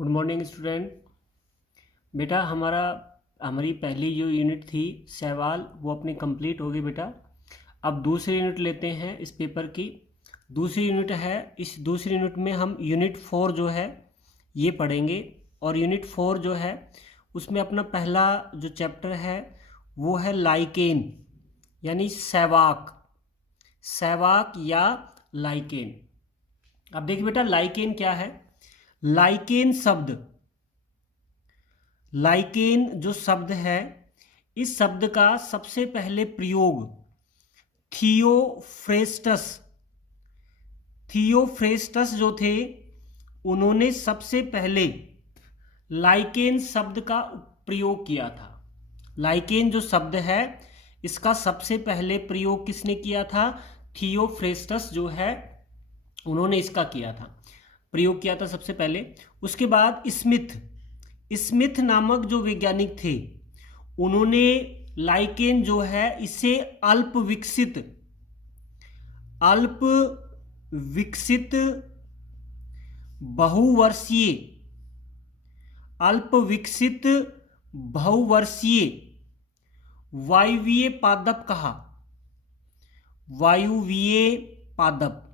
Good morning student. बेटा हमारी पहली जो यूनिट थी सवाल वो अपनी कंप्लीट होगी बेटा। अब दूसरी यूनिट लेते हैं इस पेपर की। दूसरी यूनिट है, इस दूसरी यूनिट में हम यूनिट 4 जो है ये पढ़ेंगे। और यूनिट 4 जो है उसमें अपना पहला जो चैप्टर है वो है लाइकेन, यानी सहवाक। सहवाक या लाइकेन। अब देखिए बेटा लाइकेन क्या है। लाइकेन जो शब्द है, इस शब्द का सबसे पहले प्रयोग थियोफ्रेस्टस जो थे उन्होंने सबसे पहले लाइकेन शब्द का प्रयोग किया था। लाइकेन जो शब्द है इसका सबसे पहले प्रयोग किसने किया था? थियोफ्रेस्टस जो है उन्होंने इसका प्रयोग किया था सबसे पहले। उसके बाद स्मिथ नामक जो वैज्ञानिक थे उन्होंने लाइकेन जो है इसे अल्प विकसित बहुवर्षीय वायवीय पादप कहा। वायुवीय पादप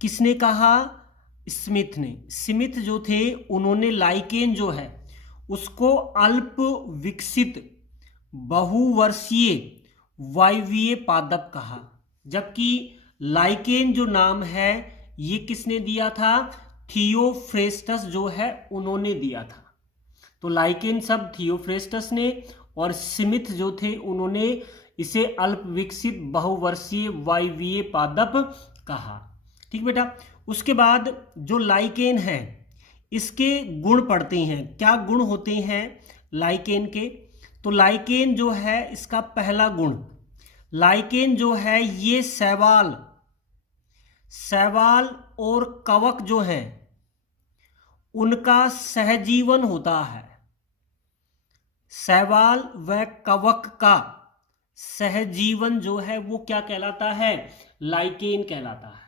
किसने कहा? स्मिथ ने। स्मिथ जो थे उन्होंने लाइकेन जो है उसको अल्प विकसित बहुवर्षीय वायवीय पादप कहा। जबकि लाइकेन जो नाम है ये किसने दिया था? थियोफ्रेस्टस जो है उन्होंने दिया था। तो लाइकेन शब्द थियोफ्रेस्टस ने और स्मिथ जो थे उन्होंने इसे अल्प विकसित बहुवर्षीय वायवीय पादप कहा। ठीक बेटा। उसके बाद जो लाइकेन है इसके गुण पढ़ते हैं। क्या गुण होते हैं लाइकेन के? तो लाइकेन जो है इसका पहला गुण, लाइकेन जो है ये शैवाल और कवक जो है उनका सहजीवन होता है। शैवाल व कवक का सहजीवन जो है वो क्या कहलाता है? लाइकेन कहलाता है।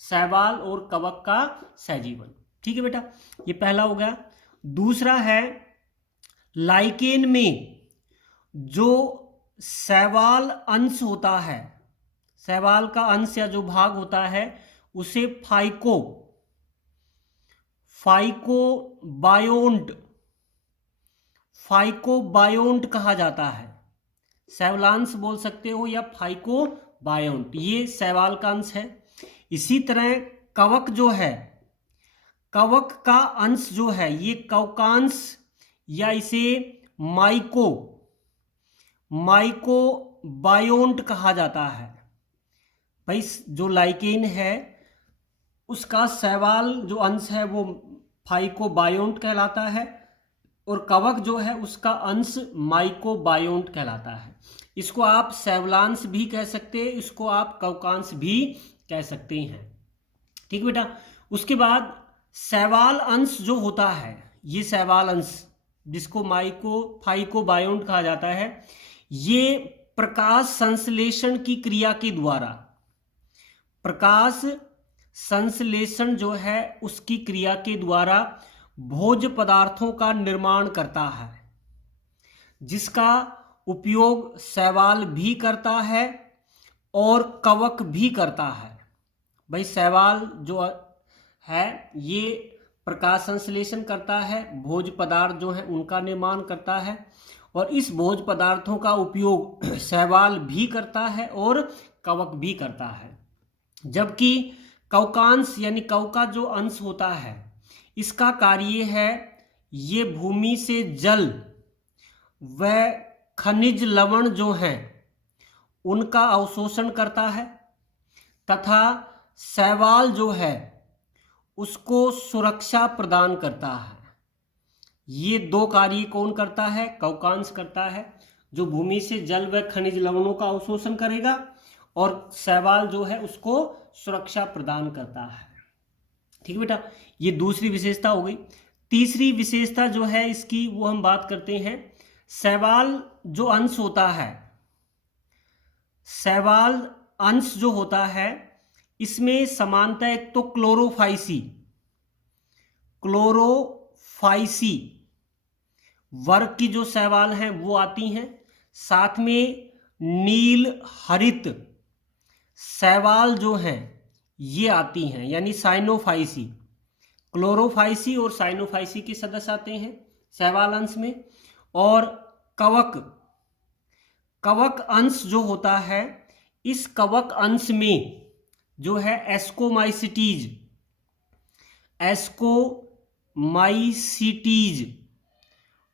शैवाल और कवक का सहजीवन। ठीक है बेटा, ये पहला हो गया। दूसरा है लाइकेन में जो शैवाल अंश होता है, शैवाल का अंश या जो भाग होता है उसे फाइकोबायोन्ट कहा जाता है। शैवालांश बोल सकते हो या फाइकोबायोन्ट, ये शैवाल का अंश है। इसी तरह कवक जो है, कवक का अंश जो है ये कवकांश या इसे माइकोबायोन्ट कहा जाता है। भाई जो लाइकेन है उसका शैवाल जो अंश है वो फाइकोबायोन्ट कहलाता है और कवक जो है उसका अंश माइकोबायोन्ट कहलाता है। इसको आप शैवालांश भी कह सकते हैं, इसको आप कवकांश भी कह सकते हैं। ठीक बेटा। उसके बाद शैवाल अंश जो होता है, ये शैवाल अंश जिसको फाइकोबायोन्ट कहा जाता है, ये प्रकाश संश्लेषण की क्रिया के द्वारा, प्रकाश संश्लेषण जो है उसकी क्रिया के द्वारा भोज्य पदार्थों का निर्माण करता है, जिसका उपयोग शैवाल भी करता है और कवक भी करता है। भाई शैवाल जो है ये प्रकाश संश्लेषण करता है, भोज्य पदार्थ जो है उनका निर्माण करता है और इस भोज्य पदार्थों का उपयोग शैवाल भी करता है और कवक भी करता है। जबकि कवकांश यानी कवका जो अंश होता है इसका कार्य है ये भूमि से जल व खनिज लवण जो हैं उनका अवशोषण करता है तथा शैवाल जो है उसको सुरक्षा प्रदान करता है। ये दो कार्य कौन करता है? कवकांश करता है, जो भूमि से जल व खनिज लवणों का अवशोषण करेगा, और शैवाल जो है उसको सुरक्षा प्रदान करता है। ठीक है बेटा, ये दूसरी विशेषता हो गई। तीसरी विशेषता जो है इसकी वो हम बात करते हैं। शैवाल जो अंश होता है, शैवाल अंश जो होता है इसमें समानता एक तो क्लोरोफाइसी वर्ग की जो शैवाल हैं वो आती हैं। साथ में नील हरित शैवाल जो हैं ये आती हैं, यानी साइनोफाइसी। क्लोरोफाइसी और साइनोफाइसी के सदस्य आते हैं शैवाल अंश में। और कवक अंश जो होता है, इस कवक अंश में जो है एस्कोमाइसिटीज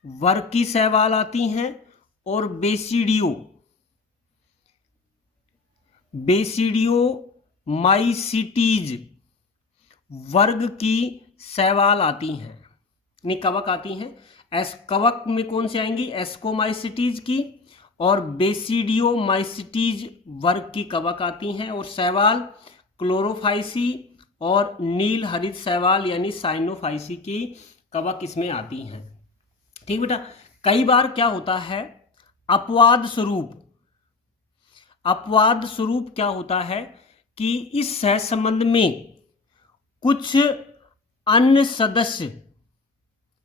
वर्ग की शैवाल आती हैं और बेसिडियोमाइसिटीज वर्ग की शैवाल आती हैं, नहीं कवक आती हैं। कवक में कौन से आएंगी? एस्कोमाइसिटीज की और बेसिडियोमाइसिटीज वर्ग की कवक आती हैं। और शैवाल क्लोरोफाइसी और नील हरित शैवाल यानी साइनोफाइसी की कवक इसमें आती हैं। ठीक बेटा। कई बार क्या होता है, अपवाद स्वरूप क्या होता है कि इस सहसंबंध में कुछ अन्य सदस्य,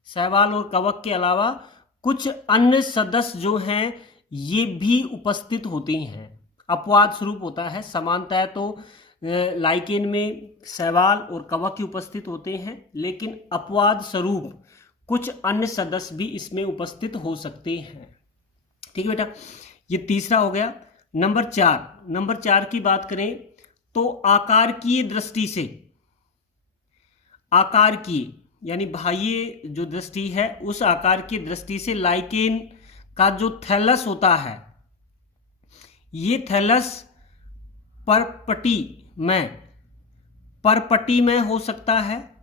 शैवाल और कवक के अलावा कुछ अन्य सदस्य जो हैं ये भी उपस्थित होते हैं। अपवाद स्वरूप होता है। समानतः तो लाइकेन में शैवाल और कवक ही उपस्थित होते हैं, लेकिन अपवाद स्वरूप कुछ अन्य सदस्य भी इसमें उपस्थित हो सकते हैं। ठीक है बेटा, ये तीसरा हो गया। नंबर 4 की बात करें तो आकारकीय दृष्टि से, आकारकीय यानी बाह्य जो दृष्टि है उस आकार की दृष्टि से लाइकेन का जो थैलस होता है, ये थैलस परपटी में हो सकता है।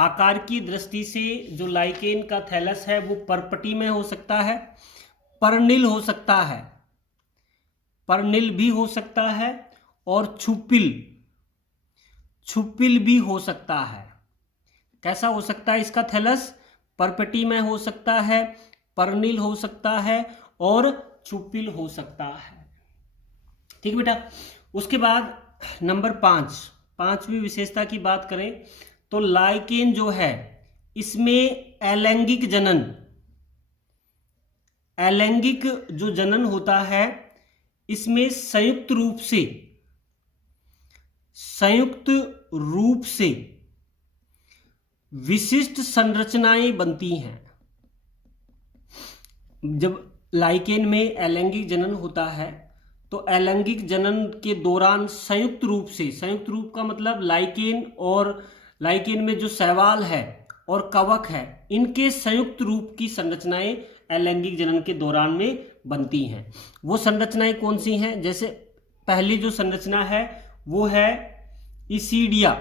आकार की दृष्टि से जो लाइकेन का थैलस है वो परपटी में हो सकता है, परनिल हो सकता है, परनिल भी हो सकता है और छुपिल भी हो सकता है। कैसा हो सकता है इसका थैलस? परपटी में हो सकता है, परनिल हो सकता है और छुपिल हो सकता है। ठीक बेटा। उसके बाद नंबर 5वीं विशेषता की बात करें तो लाइकेन जो है इसमें अलैंगिक जो जनन होता है इसमें संयुक्त रूप से विशिष्ट संरचनाएं बनती हैं। जब लाइकेन में अलैंगिक जनन होता है तो अलैंगिक जनन के दौरान संयुक्त रूप का मतलब लाइकेन में जो शैवाल है और कवक है इनके संयुक्त रूप की संरचनाएं अलैंगिक जनन के दौरान में बनती हैं। वो संरचनाएं कौन सी हैं? जैसे पहली जो संरचना है वो है इसीडिया।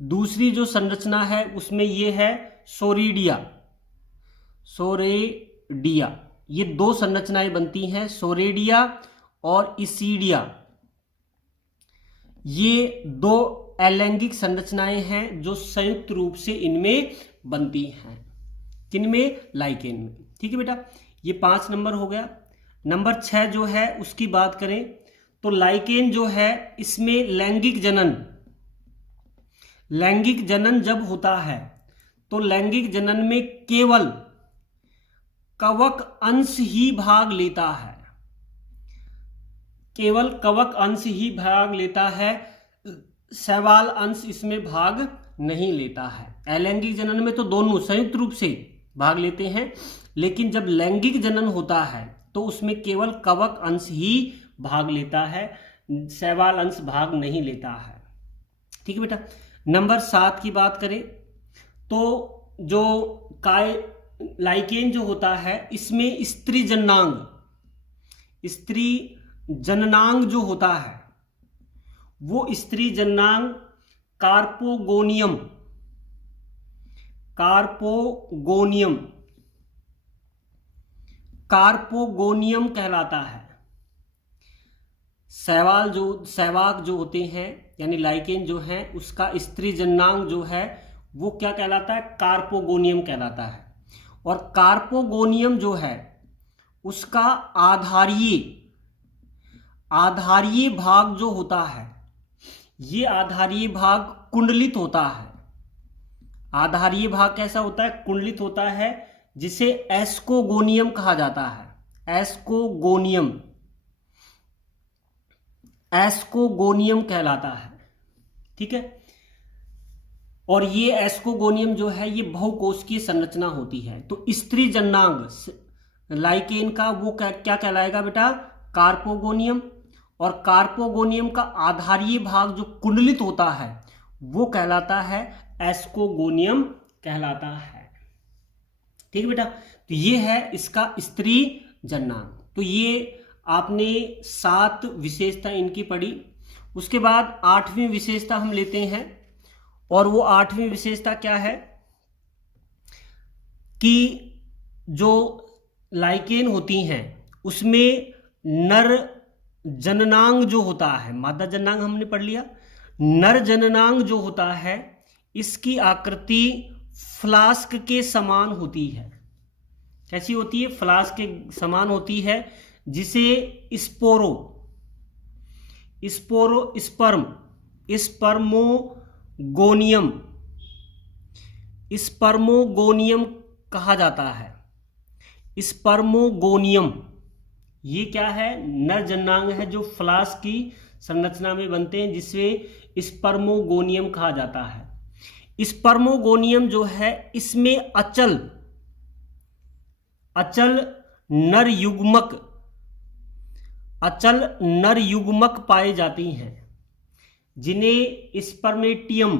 दूसरी जो संरचना है उसमें ये है सोरेडिया। ये दो संरचनाएं बनती हैं, सोरेडिया और इसीडिया। ये दो अलैंगिक संरचनाएं हैं जो संयुक्त रूप से इनमें बनती हैं। किनमें? लाइकेन में। ठीक है बेटा, ये 5 नंबर हो गया। नंबर 6 जो है उसकी बात करें तो लाइकेन जो है इसमें लैंगिक जनन जब होता है तो लैंगिक जनन में केवल कवक अंश ही भाग लेता है, केवल कवक अंश ही भाग लेता है, शैवाल अंश इसमें भाग नहीं लेता है। अलैंगिक जनन में तो दोनों संयुक्त रूप से भाग लेते हैं, लेकिन जब लैंगिक जनन होता है तो उसमें केवल कवक अंश ही भाग लेता है, शैवाल अंश भाग नहीं लेता है। ठीक है बेटा। नंबर 7 की बात करें तो जो लाइकेन जो होता है इसमें स्त्री जननांग जो होता है वो स्त्री जननांग कार्पोगोनियम कहलाता है। सहवाग जो होते हैं यानी लाइकेन जो है उसका स्त्री जननांग जो है वो क्या कहलाता है? कार्पोगोनियम कहलाता है। और कार्पोगोनियम जो है उसका आधारीय भाग जो होता है ये आधारीय भाग कुंडलित होता है। आधारीय भाग कैसा होता है? कुंडलित होता है, जिसे एस्कोगोनियम कहा जाता है। एस्कोगोनियम, एस्कोगोनियम कहलाता है। ठीक है। और ये एस्कोगोनियम जो है ये बहुकोशिकीय संरचना होती है। तो स्त्री जननांग लाइकेन का वो क्या कहलाएगा बेटा? कार्पोगोनियम। और कार्पोगोनियम का आधारीय भाग जो कुंडलित होता है वो कहलाता है एस्कोगोनियम कहलाता है। ठीक है बेटा। तो ये है इसका स्त्री जननांग। तो ये आपने 7 विशेषता इनकी पढ़ी। उसके बाद 8वीं विशेषता हम लेते हैं, और वो 8वीं विशेषता क्या है कि जो लाइकेन होती हैं उसमें नर जननांग जो होता है, मादा जननांग हमने पढ़ लिया, नर जननांग जो होता है इसकी आकृति फ्लास्क के समान होती है। कैसी होती है? फ्लास्क के समान होती है, जिसे स्पर्मोगोनियम कहा जाता है। स्पर्मोगोनियम ये क्या है? नर जननांग है जो फ्लास्क की संरचना में बनते हैं, जिसे स्पर्मोगोनियम कहा जाता है। स्पर्मोगोनियम जो है इसमें अचल नर युग्मक पाए जाती हैं, जिन्हें स्पर्मेटियम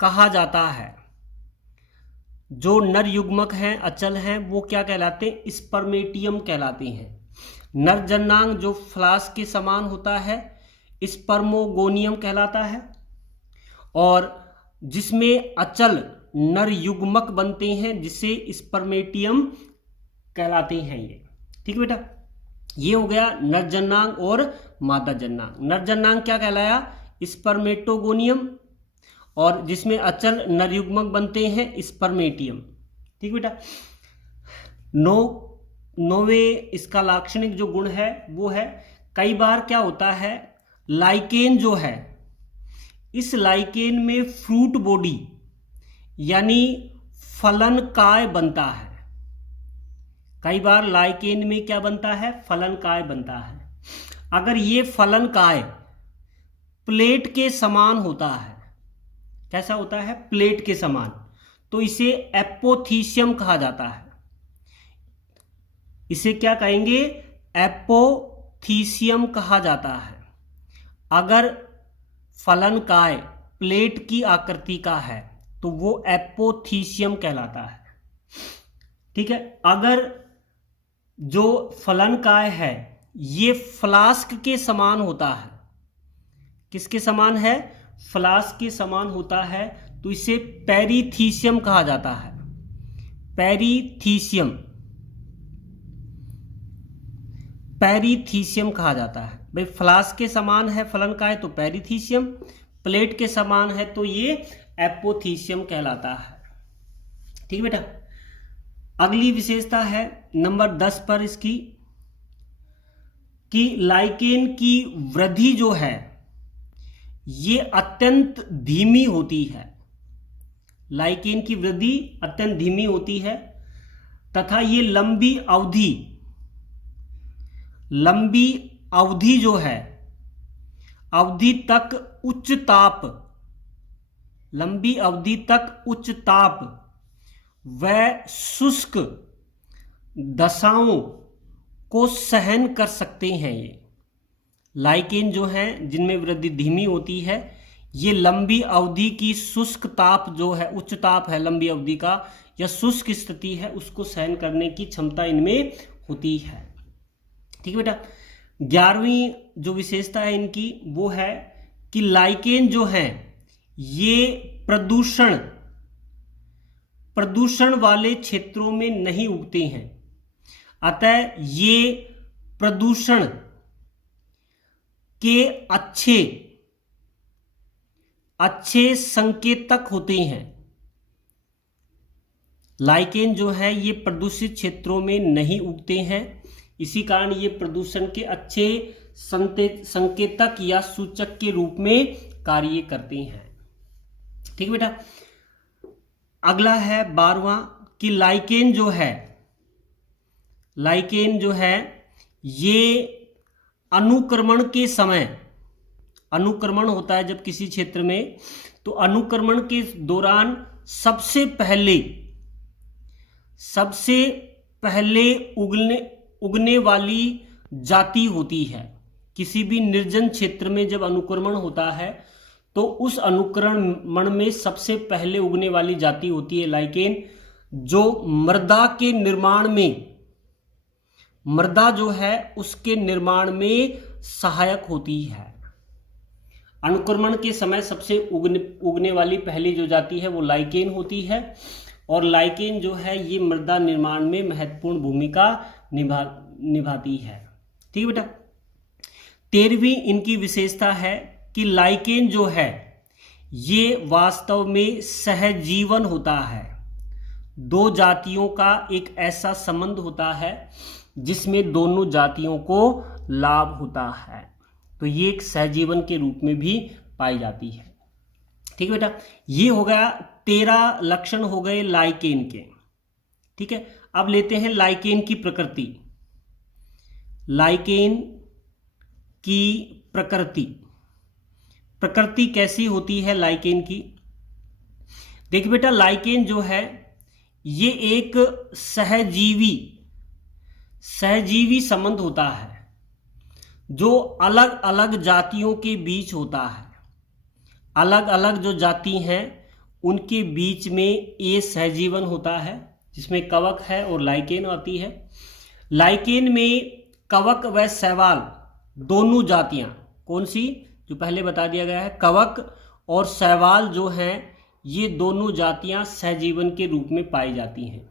कहा जाता है। जो नर युग्मक हैं, अचल हैं, वो क्या कहलाते हैं? स्पर्मेटियम कहलाते हैं। नर जननांग जो फ्लास्क के समान होता है स्पर्मोगोनियम कहलाता है, और जिसमें अचल नर युग्मक बनते हैं जिसे स्पर्मेटियम कहलाते हैं ये। ठीक है बेटा। ये हो गया नर जननांग और मादा जननांग। नर जननांग क्या कहलाया? स्पर्मेटोगोनियम, और जिसमें अचल नर युग्मक बनते हैं स्पर्मेटियम। ठीक बेटा। 9वें इसका लाक्षणिक जो गुण है वो है, कई बार क्या होता है, लाइकेन जो है इस लाइकेन में फ्रूट बॉडी यानी फलनकाय बनता है। कई बार लाइकेन में क्या बनता है? फलनकाय बनता है। अगर ये फलनकाय प्लेट के समान होता है, कैसा होता है? प्लेट के समान, तो इसे एपोथीसियम कहा जाता है। इसे क्या कहेंगे? एपोथीसियम कहा जाता है। अगर फलनकाय प्लेट की आकृति का है तो वो एपोथीसियम कहलाता है। ठीक है। अगर जो फलनकाय है ये फ्लास्क के समान होता है, किसके समान है? फ्लास्क के समान होता है, तो इसे पेरीथीसियम कहा जाता है। पेरीथीसियम कहा जाता है। भाई फ्लास्क के समान है फलनकाय तो पेरीथीसियम, प्लेट के समान है तो ये एपोथीसियम कहलाता है। ठीक है बेटा। अगली विशेषता है नंबर 10 पर इसकी, कि लाइकेन की वृद्धि जो है ये अत्यंत धीमी होती है। लाइकेन की वृद्धि अत्यंत धीमी होती है तथा ये लंबी अवधि जो है, अवधि तक उच्च ताप व शुष्क दशाओं को सहन कर सकते हैं। ये लाइकेन जो है जिनमें वृद्धि धीमी होती है, ये लंबी अवधि की शुष्क ताप जो है, उच्च ताप है लंबी अवधि का या शुष्क स्थिति है, उसको सहन करने की क्षमता इनमें होती है। ठीक है बेटा। 11वीं जो विशेषता है इनकी वो है कि लाइकेन जो है ये प्रदूषण वाले क्षेत्रों में नहीं उगते हैं, अतः ये प्रदूषण के अच्छे संकेतक होते हैं। लाइकेन जो है ये प्रदूषित क्षेत्रों में नहीं उगते हैं, इसी कारण ये प्रदूषण के अच्छे संकेतक या सूचक के रूप में कार्य करते हैं। ठीक बेटा। अगला है 12वां कि लाइकेन जो है ये अनुक्रमण के समय, अनुक्रमण होता है जब किसी क्षेत्र में, तो अनुक्रमण के दौरान सबसे पहले उगने वाली जाति होती है। किसी भी निर्जन क्षेत्र में जब अनुक्रमण होता है तो उस अनुक्रमण में सबसे पहले उगने वाली जाति होती है लाइकेन, जो मृदा के निर्माण में, मृदा जो है उसके निर्माण में सहायक होती है। अनुक्रमण के समय सबसे उगने वाली पहली जो जाति है वो लाइकेन होती है, और लाइकेन जो है ये मृदा निर्माण में महत्वपूर्ण भूमिका निभाती है। ठीक है बेटा। 13वीं इनकी विशेषता है कि लाइकेन जो है ये वास्तव में सहजीवन होता है। दो जातियों का एक ऐसा संबंध होता है जिसमें दोनों जातियों को लाभ होता है, तो ये एक सहजीवन के रूप में भी पाई जाती है। ठीक है बेटा। ये हो गया 13 लक्षण हो गए लाइकेन के। ठीक है। अब लेते हैं लाइकेन की प्रकृति। लाइकेन की प्रकृति कैसी होती है लाइकेन की? देखिए बेटा, लाइकेन जो है ये एक सहजीवी संबंध होता है जो अलग अलग जातियों के बीच होता है। अलग अलग जो जाति हैं उनके बीच में ये सहजीवन होता है, जिसमें कवक है और लाइकेन आती है। लाइकेन में कवक व शैवाल दोनों जातियां, कौन सी, जो पहले बता दिया गया है, कवक और शैवाल जो हैं ये दोनों जातियां सहजीवन के रूप में पाई जाती हैं,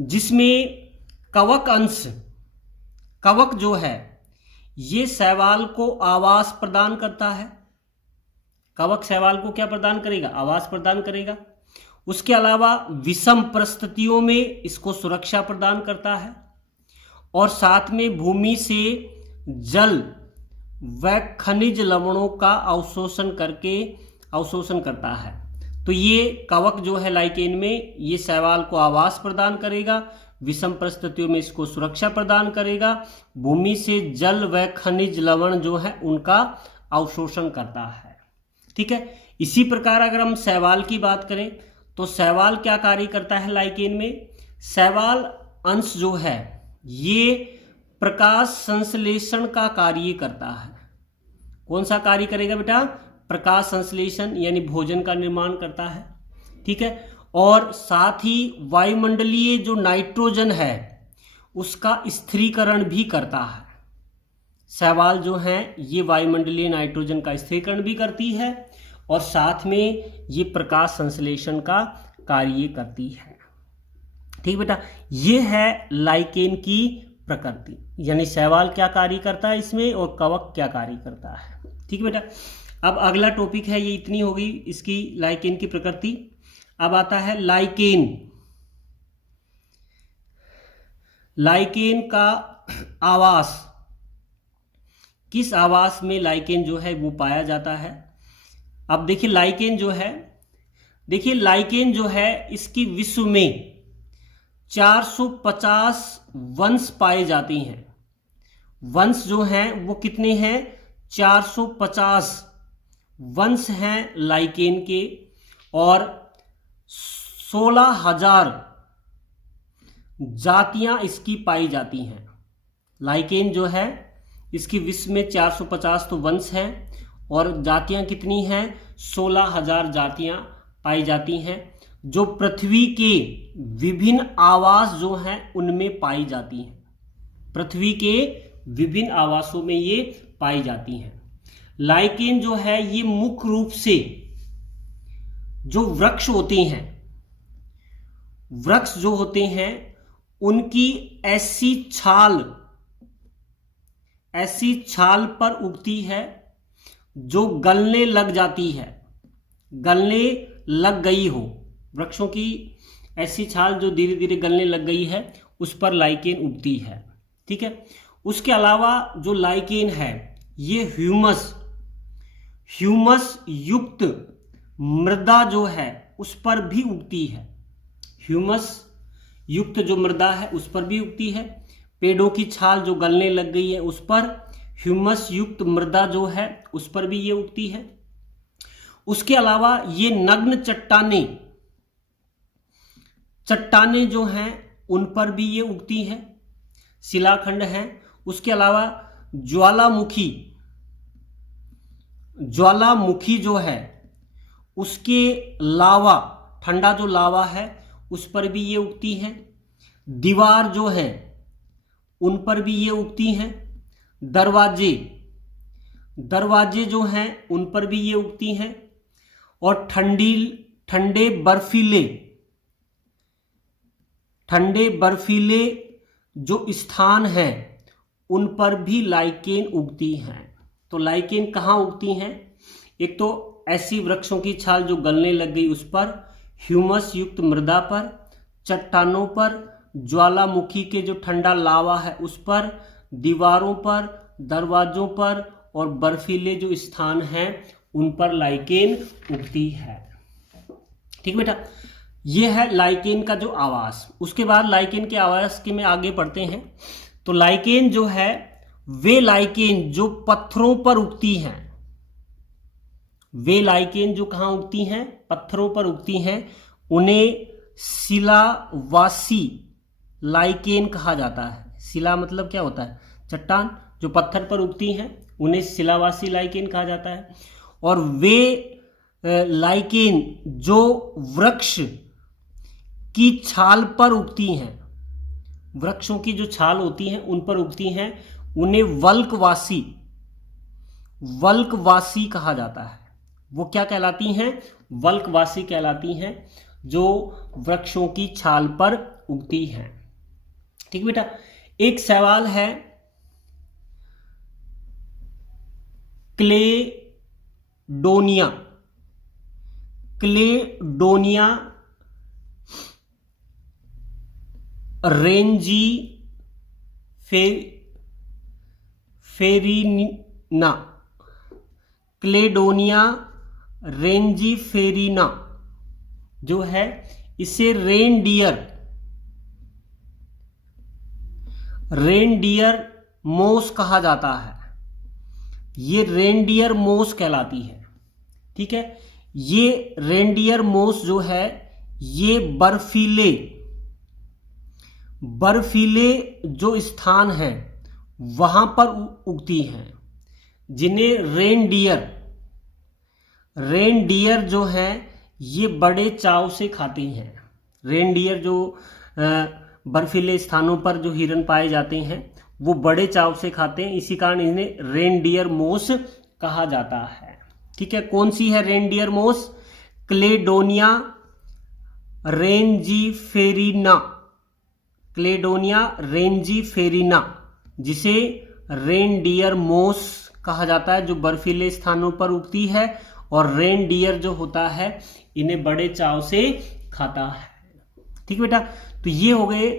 जिसमें कवक जो है ये शैवाल को आवास प्रदान करता है। कवक शैवाल को क्या प्रदान करेगा? आवास प्रदान करेगा। उसके अलावा विषम परिस्थितियों में इसको सुरक्षा प्रदान करता है, और साथ में भूमि से जल व खनिज लवणों का अवशोषण करता है। तो ये कवक जो है लाइकेन में ये शैवाल को आवास प्रदान करेगा, विषम परिस्थितियों में इसको सुरक्षा प्रदान करेगा, भूमि से जल व खनिज लवण जो है उनका अवशोषण करता है। ठीक है। इसी प्रकार अगर हम शैवाल की बात करें तो शैवाल क्या कार्य करता है लाइकेन में? शैवाल अंश जो है ये प्रकाश संश्लेषण का कार्य करता है। कौन सा कार्य करेगा बेटा? प्रकाश संश्लेषण, यानी भोजन का निर्माण करता है। ठीक है। और साथ ही वायुमंडलीय जो नाइट्रोजन है उसका स्थिरीकरण भी करता है। शैवाल जो है ये वायुमंडलीय नाइट्रोजन का स्थिरीकरण भी करती है, और साथ में ये प्रकाश संश्लेषण का कार्य करती है। ठीक बेटा। ये है लाइकेन की प्रकृति, यानी शैवाल क्या कार्य करता है इसमें और कवक क्या कार्य करता है। ठीक बेटा। अब अगला टॉपिक है, ये इतनी होगी इसकी लाइकेन की प्रकृति। अब आता है लाइकेन का आवास। किस आवास में लाइकेन जो है वो पाया जाता है? अब देखिए लाइकेन जो है इसकी विश्व में 450 वंश पाए जाते हैं। वंश जो हैं वो कितने हैं? 450 वंश हैं लाइकेन के, और 16,000 जातियां इसकी पाई जाती हैं। लाइकेन जो है इसकी विश्व में 450 तो वंश हैं, और जातियां कितनी हैं? 16,000 जातियां पाई जाती हैं, जो पृथ्वी के विभिन्न आवास जो हैं उनमें पाई जाती हैं। पृथ्वी के विभिन्न आवासों में ये पाई जाती हैं। लाइकेन जो है ये मुख्य रूप से जो वृक्ष जो होते हैं उनकी ऐसी छाल पर उगती है जो गलने लग जाती है, गलने लग गई हो। वृक्षों की ऐसी छाल जो धीरे धीरे गलने लग गई है उस पर लाइकेन उगती है। ठीक है। उसके अलावा जो लाइकेन है ये ह्यूमस युक्त मृदा जो है उस पर भी उगती है। ह्यूमस युक्त जो मृदा है उस पर भी उगती है। पेड़ों की छाल जो गलने लग गई है उस पर, ह्यूमस युक्त मृदा जो है उस पर भी ये उगती है। उसके अलावा ये नग्न चट्टानें जो हैं उन पर भी ये उगती है, शिलाखंड है। उसके अलावा ज्वालामुखी जो है उसके लावा, ठंडा जो लावा है उस पर भी ये उगती है। दीवार जो है उन पर भी ये उगती हैं। दरवाजे जो हैं उन पर भी ये उगती हैं। और ठंडे बर्फीले जो स्थान हैं उन पर भी लाइकेन उगती हैं। तो लाइकेन कहाँ उगती हैं? एक तो ऐसी वृक्षों की छाल जो गलने लग गई उस पर, ह्यूमस युक्त मृदा पर, चट्टानों पर, ज्वालामुखी के जो ठंडा लावा है उस पर, दीवारों पर, दरवाजों पर और बर्फीले जो स्थान हैं उन पर लाइकेन उगती है। ठीक बेटा, ये है लाइकेन का जो आवास। उसके बाद लाइकेन के आवास के में आगे पढ़ते हैं। तो लाइकेन जो है वे लाइकेन जो पत्थरों पर उगती हैं, वे लाइकेन जो कहाँ उगती हैं? पत्थरों पर उगती हैं, उन्हें शिलावासी लाइकेन कहा जाता है। शिला मतलब क्या होता है? चट्टान। जो पत्थर पर उगती हैं उन्हें शिलावासी लाइकेन कहा जाता है। और वे लाइकेन जो वृक्ष की छाल पर उगती हैं, वृक्षों की जो छाल होती हैं उन पर उगती हैं, उन्हें वल्कवासी कहा जाता है। वो क्या कहलाती हैं? वल्कवासी कहलाती हैं, जो वृक्षों की छाल पर उगती हैं। ठीक बेटा, एक सवाल है क्लेडोनिया क्लेडोनिया रेंजीफेरिना जो है इसे रेनडियर मोस कहा जाता है। ये रेनडियर मोस कहलाती है। ठीक है, ये रेनडियर मोस जो है ये बर्फीले जो स्थान हैं वहां पर उगती हैं, जिन्हें रेनडियर जो है ये बड़े चाव से खाते हैं। रेनडियर जो बर्फीले स्थानों पर जो हिरन पाए जाते हैं वो बड़े चाव से खाते हैं, इसी कारण इन्हें रेनडियर मोस कहा जाता है। ठीक है, कौन सी है रेनडियर मोस? क्लेडोनिया रेंजीफेरिना, जिसे रेनडियर मोस कहा जाता है, जो बर्फीले स्थानों पर उगती है। और रेनडियर जो होता है इन्हें बड़े चाव से खाता है। ठीक बेटा, तो ये हो गए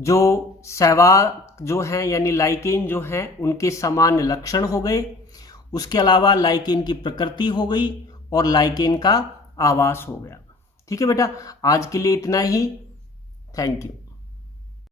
जो शैवाल जो हैं यानी लाइकेन जो हैं उनके सामान्य लक्षण हो गए। उसके अलावा लाइकेन की प्रकृति हो गई और लाइकेन का आवास हो गया। ठीक है बेटा, आज के लिए इतना ही। Thank you.